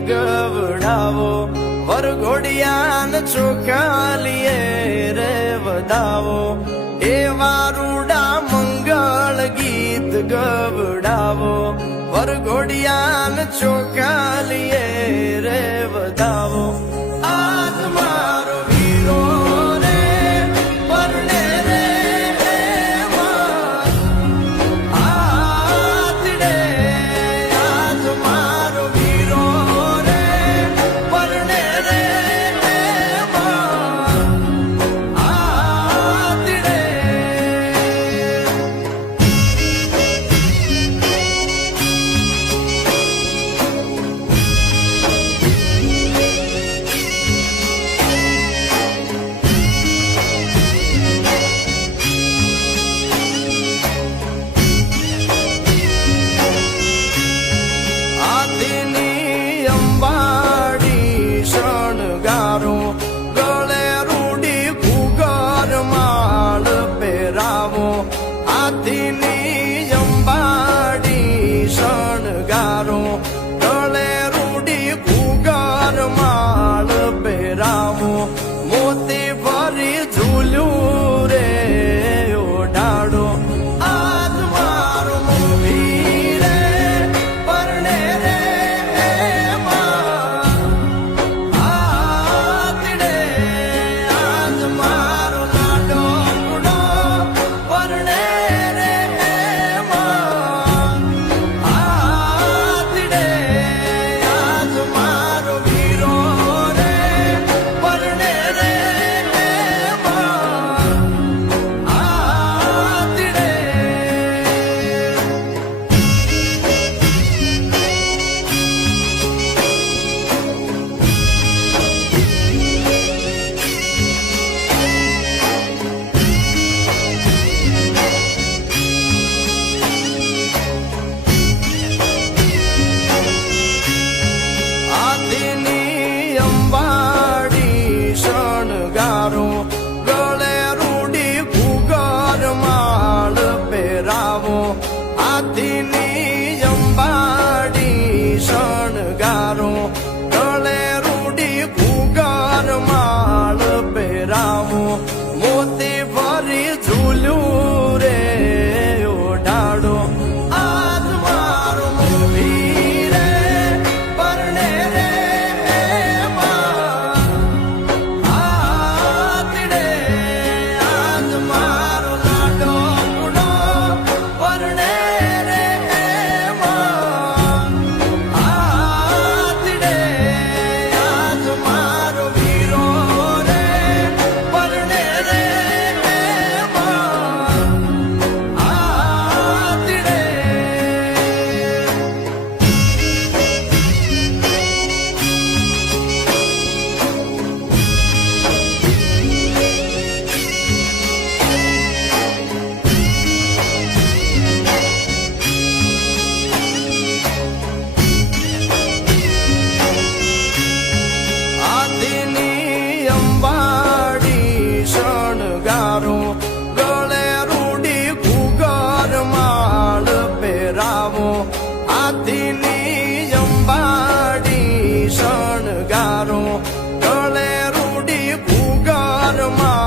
ગવડાવો વરઘોડિયાન ચોખાલીએ રે વધાવો. એ વારુડા મંગળ ગીત ગવડાવો વરઘોડિયાન ચોખાલીએ રે માતેની શણગારો ગળે રૂડી ફુગર માળ પહેરાવો આતીની શણગારો ગળે રૂડી ફુગર something tomorrow.